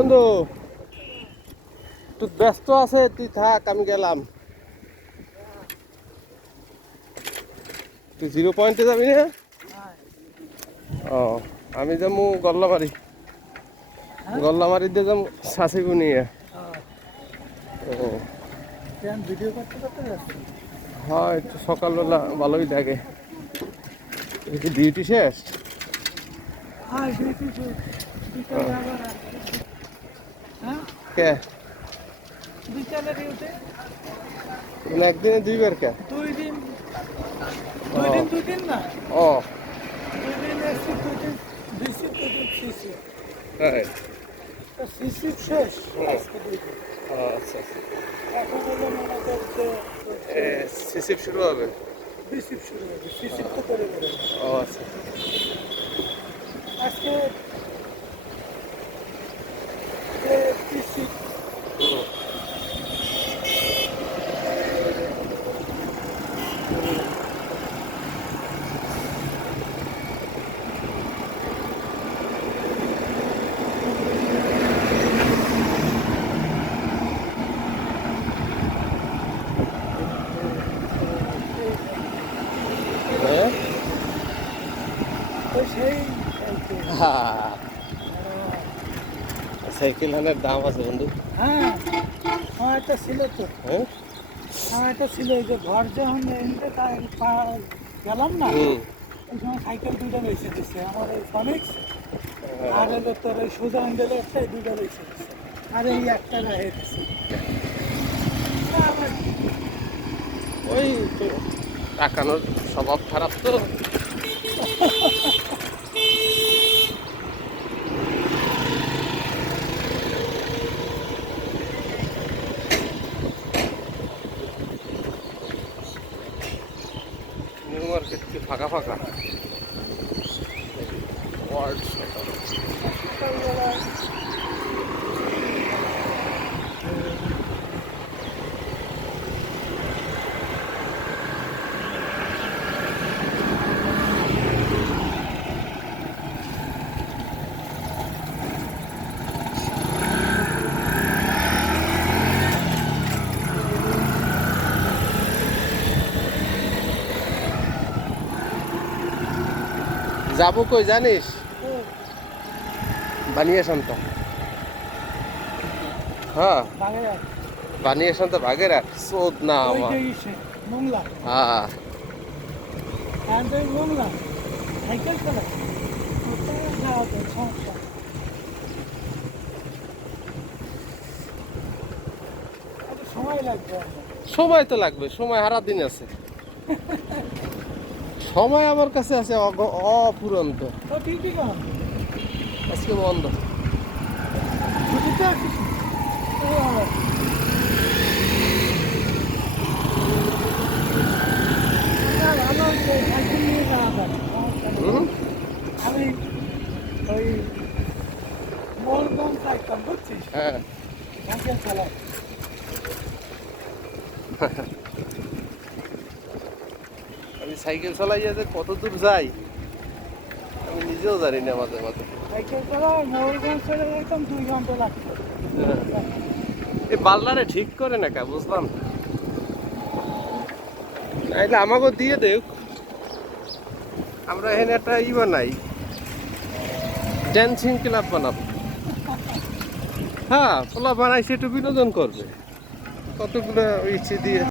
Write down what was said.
বন্ধু তুই ব্যস্ত আছে, তুই থাক, আমি গেলাম। তুই 0 পয়েন্টে যাবি না? ও, আমি যাবো গল্লামারি। গল্লামারি দিয়ে যাবো শাসিগু নিয়ে। ও ভিডিও করতে করতে যাচ্ছি। হয়, একটু সকালবেলা ভালোই থাকে। কি ডিউটি শেষ? বিকালে আবার হ্যাঁ কে বিকালে ডিউটি মানে একদিনে 2 বার কে? 2 দিন দুই দিন না, ও 2 দিন এসি, 2 দিন বিসি, 2 দিন সিসি। হ্যাঁ, সিসি শেষ আজকে 2 দিন। আচ্ছা আচ্ছা। এখন হলো মনে করছে সিসিপ শুরু হবে? বিসি শুরু হবে, সিসি তো করে করে ও আচ্ছা। আজকে বিসি। হ্যাঁ সেই সাইকেল হানের দাম আছে বন্ধু। হ্যাঁ, আমার একটা ছিল তো, হ্যাঁ আমার একটা ছিল, এই যে ঘর যখন এনতে গেলাম না, ওই সময় সাইকেল 2টা বেঁচে দিচ্ছে আমার, এই ফনিক্স আর হলো তোর ওই সোজা হ্যান্ডেলে একটা, 2টা বেঁচে দিচ্ছে, আর এই একটা রেখে দিচ্ছে। ওই তো টাকানোর স্বভাব খারাপ তো। নিউ মার্কেট কি ফাঁকা ফাঁকা? ওয়ার্ড যাবো কই জানিস? বানিয়েছেন তো, হ্যাঁ বানিয়েছেন তো ভাগের আর চোদ না আমার। মোংলা হ্যাঁ মোংলা সাইকেল চালা সমস্যা। সময় লাগবে, সময় তো লাগবে, সময় হারা দিন আছে। সময় আমার কাছে আছে অফুরন্ত। ঠিকই কম আজকে বন্ধ। ছুটিতে আসিস? ভালো সাইকেল নিয়ে যাওয়া যায়, আমি ওই মোরগঞ্জ যাইতাম, বুঝছিস, হ্যাঁ সাইকেল চালাই। আমি সাইকেল চালাই যে কত দূর যাই আমি নিজেও জানি না মাঝে মাঝে। সাইকেল চালাই মোরগঞ্জ চলে যেতাম, 2 ঘন্টা লাগতো। এই বাল্লারে ঠিক করে না কা বুঝলাম না। নাইলে আমাকেও দিয়ে দেখ, আমরা এখানে একটা বানাই, ড্যান্সিং ক্লাব বানাবো। হ্যাঁ পোলা বানাইছে, একটু বিনোদন করবে, কতগুলো ইচ্ছে দিয়ে।